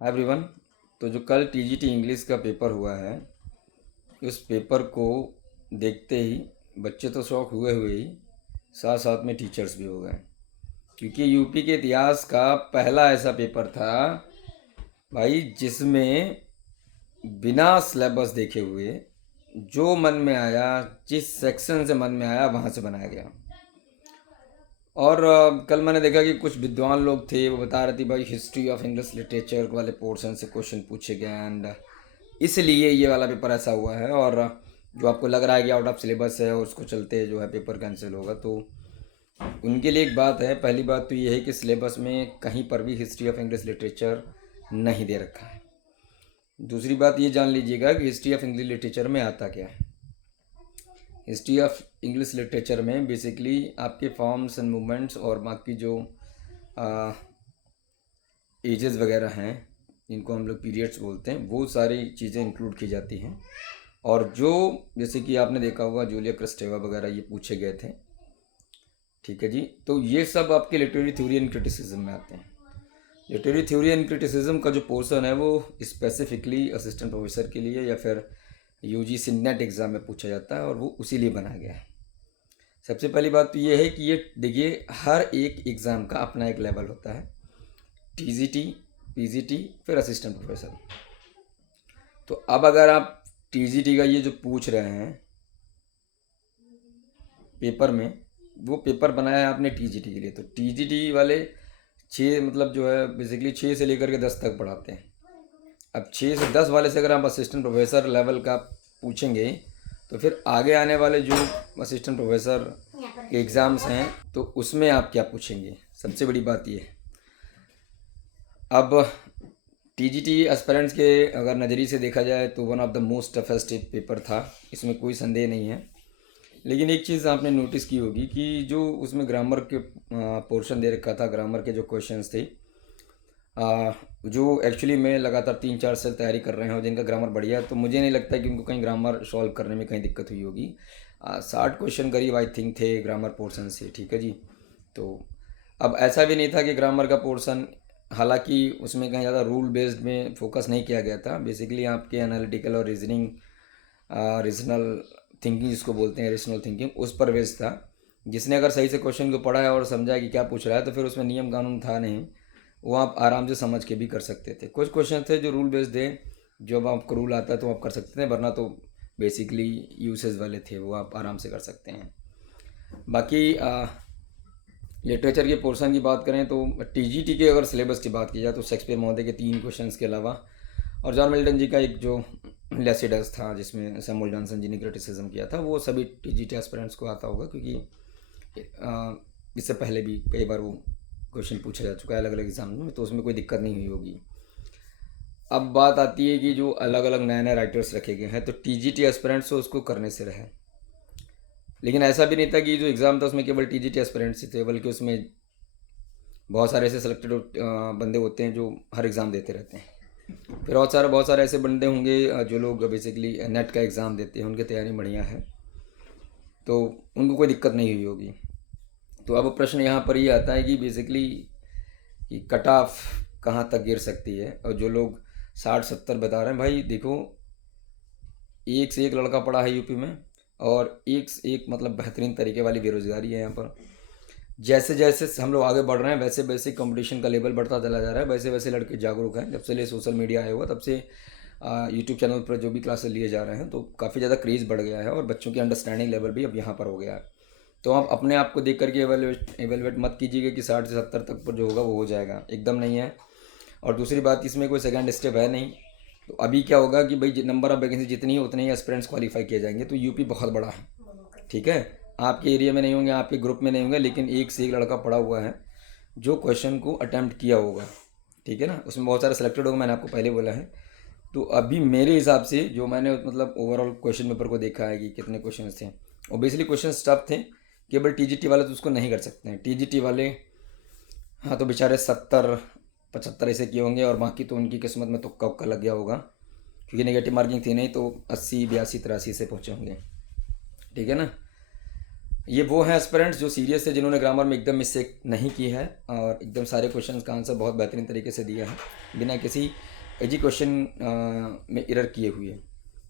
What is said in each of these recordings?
Hi everyone. तो जो कल टीजीटी इंग्लिश का पेपर हुआ है, उस पेपर को देखते ही बच्चे तो शौक हुए हुए ही, साथ साथ में टीचर्स भी हो गए, क्योंकि यूपी के इतिहास का पहला ऐसा पेपर था भाई जिसमें बिना सिलेबस देखे हुए जो मन में आया, जिस सेक्शन से मन में आया वहाँ से बनाया गया। और कल मैंने देखा कि कुछ विद्वान लोग थे, वो बता रहे थे भाई हिस्ट्री ऑफ इंग्लिश लिटरेचर वाले पोर्शन से क्वेश्चन पूछे गए एंड इसलिए ये वाला पेपर ऐसा हुआ है। और जो आपको लग रहा है कि आउट ऑफ सिलेबस है और उसको चलते जो है पेपर कैंसिल होगा, तो उनके लिए एक बात है। पहली बात तो ये है कि सिलेबस में कहीं पर भी हिस्ट्री ऑफ इंग्लिश लिटरेचर नहीं दे रखा है। दूसरी बात ये जान लीजिएगा कि हिस्ट्री ऑफ इंग्लिश लिटरेचर में आता क्या है। हिस्ट्री ऑफ इंग्लिश लिटरेचर में बेसिकली आपके फॉर्म्स एंड मूवमेंट्स और बाकी जो एजेस वगैरह हैं, इनको हम लोग पीरियड्स बोलते हैं, वो सारी चीज़ें इंक्लूड की जाती हैं। और जो जैसे कि आपने देखा होगा जूलिया क्रिस्टेवा वगैरह ये पूछे गए थे, ठीक है जी। तो ये सब आपके लिटरेरी थ्योरी एंड क्रिटिसिज्म में आते हैं। लिटरेरी थ्योरी एंड क्रिटिसिज्म का जो पोर्शन है वो स्पेसिफिकली असिस्टेंट प्रोफेसर के लिए या फिर यूजीसी नेट एग्ज़ाम में पूछा जाता है और वो उसी लिए बनाया गया है। सबसे पहली बात तो ये है कि ये देखिए हर एक एग्ज़ाम का अपना एक लेवल होता है, टीजीटी, पीजीटी, फिर असिस्टेंट प्रोफेसर। तो अब अगर आप टीजीटी का ये जो पूछ रहे हैं पेपर में, वो पेपर बनाया है आपने टीजीटी के लिए, तो टीजीटी वाले 6 मतलब जो है बेसिकली 6 से लेकर के 10 तक पढ़ाते हैं। अब 6 से 10 वाले से अगर आप असिस्टेंट प्रोफेसर लेवल का पूछेंगे, तो फिर आगे आने वाले जो असिस्टेंट प्रोफेसर के एग्ज़ाम्स हैं तो उसमें आप क्या पूछेंगे, सबसे बड़ी बात ये है। अब टीजीटी एस्पिरेंट्स के अगर नज़रिए से देखा जाए तो one of the most toughest paper था, इसमें कोई संदेह नहीं है। लेकिन एक चीज़ आपने नोटिस की होगी कि जो उसमें ग्रामर के पोर्शन दे रखा था, ग्रामर के जो क्वेश्चंस थे, जो एक्चुअली मैं लगातार 3-4 साल तैयारी कर रहे हैं और जिनका ग्रामर बढ़िया है, तो मुझे नहीं लगता कि उनको कहीं ग्रामर सॉल्व करने में कहीं दिक्कत हुई होगी। 60 क्वेश्चन करीब आई थिंक थे ग्रामर पोर्शन से, ठीक है जी। तो अब ऐसा भी नहीं था कि ग्रामर का पोर्शन, हालांकि उसमें कहीं ज़्यादा रूल बेस्ड में फोकस नहीं किया गया था, बेसिकली आपके एनालिटिकल और रीजनिंग, रीजनल थिंकिंग जिसको बोलते हैं, रेशनल थिंकिंग, उस पर बेस्ड था। जिसने अगर सही से क्वेश्चन को पढ़ा है और समझा है कि क्या पूछ रहा है, तो फिर उसमें नियम कानून था नहीं, वो आप आराम से समझ के भी कर सकते थे। कुछ क्वेश्चन थे जो रूल बेस्ड थे, जो अब आपको रूल आता है तो आप कर सकते थे, वरना तो बेसिकली यूसेज वाले थे, वो आप आराम से कर सकते हैं। बाकी लिटरेचर के पोर्शन की बात करें तो टीजीटी के अगर सिलेबस की बात की जाए तो शेक्सपियर महोदय के 3 क्वेश्चंस के अलावा और जॉन मिल्टन जी का एक जो लेसिडस था जिसमें सैमुअल जॉनसन जी ने क्रिटिसिज्म किया था, वो सभी टीजीटी एस्पिरेंट्स को आता होगा, क्योंकि इससे पहले भी कई बार वो क्वेश्चन पूछा जा चुका है अलग अलग एग्जाम में, तो उसमें कोई दिक्कत नहीं हुई होगी। अब बात आती है कि जो अलग अलग नए नए राइटर्स रखे गए हैं, तो टीजीटी एस्पिरेंट्स उसको करने से रहे। लेकिन ऐसा भी नहीं था कि जो एग्ज़ाम था उसमें केवल टीजीटी एस्पिरेंट्स ही थे, बल्कि उसमें बहुत सारे ऐसे सिलेक्टेड बंदे होते हैं जो हर एग्ज़ाम देते रहते हैं। फिर बहुत सारे ऐसे बंदे होंगे जो लोग बेसिकली नेट का एग्ज़ाम देते हैं, उनकी तैयारी बढ़िया है, तो उनको कोई दिक्कत नहीं हुई होगी। तो अब प्रश्न यहाँ पर ये आता है कि बेसिकली कि कट ऑफ कहाँ तक गिर सकती है। और जो लोग 60-70 बता रहे हैं, भाई देखो एक से एक लड़का पड़ा है यूपी में, और एक से एक मतलब बेहतरीन तरीके वाली बेरोजगारी है यहाँ पर। जैसे जैसे हम लोग आगे बढ़ रहे हैं वैसे वैसे कंपटीशन का लेवल बढ़ता चला जा रहा है, वैसे वैसे लड़के जागरूक हैं। जब से ये सोशल मीडिया आया हुआ तब से यूट्यूब चैनल पर जो भी क्लासेस लिए जा रहे हैं, तो काफ़ी ज़्यादा क्रेज़ बढ़ गया है और बच्चों की अंडरस्टैंडिंग लेवल भी अब यहाँ पर हो गया है। तो आप अपने आप को देख करके एवेलुएट मत कीजिएगा कि 60 से 70 तक पर जो होगा वो हो जाएगा, एकदम नहीं है। और दूसरी बात, इसमें कोई सेकंड स्टेप है नहीं। तो अभी क्या होगा कि भाई नंबर ऑफ वैकेंसी जितनी है उतने ही एस्पिरेंट्स क्वालिफाई किए जाएंगे। तो यूपी बहुत बड़ा है, ठीक है। आपके एरिया में नहीं होंगे, आपके ग्रुप में नहीं होंगे, लेकिन एक से एक लड़का पड़ा हुआ है जो क्वेश्चन को अटैम्प्ट किया होगा, ठीक है ना। उसमें बहुत सारे सिलेक्टेड होंगे, मैंने आपको पहले बोला है। तो अभी मेरे हिसाब से जो मैंने मतलब ओवरऑल क्वेश्चन पेपर को देखा है कि कितने क्वेश्चन थे, ओबियसली क्वेश्चन टफ थे। केवल टीजीटी वाले तो उसको नहीं कर सकते हैं, टीजीटी वाले हाँ तो बेचारे 70-75 ऐसे किए होंगे, और बाकी तो उनकी किस्मत में तुक्का उक्का लग गया होगा, क्योंकि नेगेटिव मार्किंग थी नहीं, तो 80, 82, 83 से पहुँचे होंगे, ठीक है ना। ये वो हैं एस्पिरेंट्स जो सीरियस है, जिन्होंने ग्रामर में एकदम मिस्टेक नहीं की है और एकदम सारे क्वेश्चंस का आंसर बहुत बेहतरीन तरीके से दिया है बिना किसी इजी क्वेश्चन में एरर किए हुए।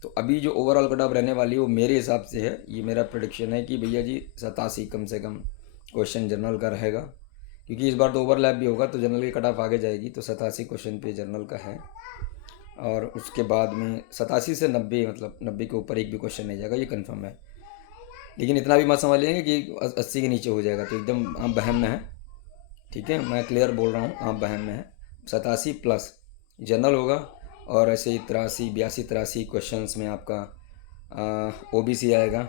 तो अभी जो ओवरऑल कट ऑफ रहने वाली है वो मेरे हिसाब से है, ये मेरा प्रेडिक्शन है कि भैया जी 87 कम से कम क्वेश्चन जनरल का रहेगा, क्योंकि इस बार तो ओवरलैप भी होगा तो जनरल की कट ऑफ आगे जाएगी। तो 87 क्वेश्चन पे जनरल का है और उसके बाद में 87 से 90, मतलब 90 के ऊपर एक भी क्वेश्चन नहीं जाएगा, ये कंफर्म है। लेकिन इतना भी मत समझ लेंगे कि 80 के नीचे हो जाएगा, तो एकदम आप बहम में है, ठीक है, मैं क्लियर बोल रहा हूँ, आप बहम में है। 87 प्लस जनरल होगा और ऐसे ही 83 82 83 क्वेश्चंस में आपका ओबीसी आएगा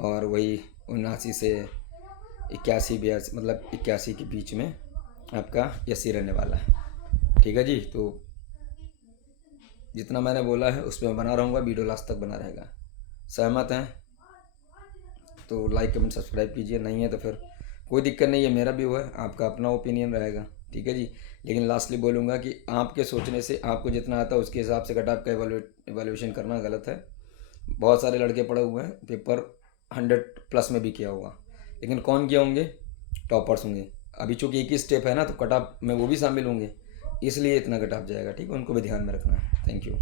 और वही 79 से 81 82, मतलब 81 के बीच में आपका एससी रहने वाला है, ठीक है जी। तो जितना मैंने बोला है उस पर मैं बना रहूँगा, वीडियो लास्ट तक बना रहेगा। सहमत हैं तो लाइक कमेंट सब्सक्राइब कीजिए, नहीं है तो फिर कोई दिक्कत नहीं है, मेरा भी हुआ है, आपका अपना ओपिनियन रहेगा, ठीक है जी। लेकिन लास्टली बोलूँगा कि आपके सोचने से आपको जितना आता है उसके हिसाब से कट ऑफ का एवेल्यूएशन करना गलत है। बहुत सारे लड़के पड़े हुए हैं, पेपर 100+ में भी किया होगा, लेकिन कौन किया होंगे? टॉपर्स होंगे। अभी चूँकि एक ही स्टेप है ना, तो कट ऑफ में वो भी शामिल होंगे, इसलिए इतना कट ऑफ जाएगा, ठीक है, उनको भी ध्यान में रखना है। Thank you.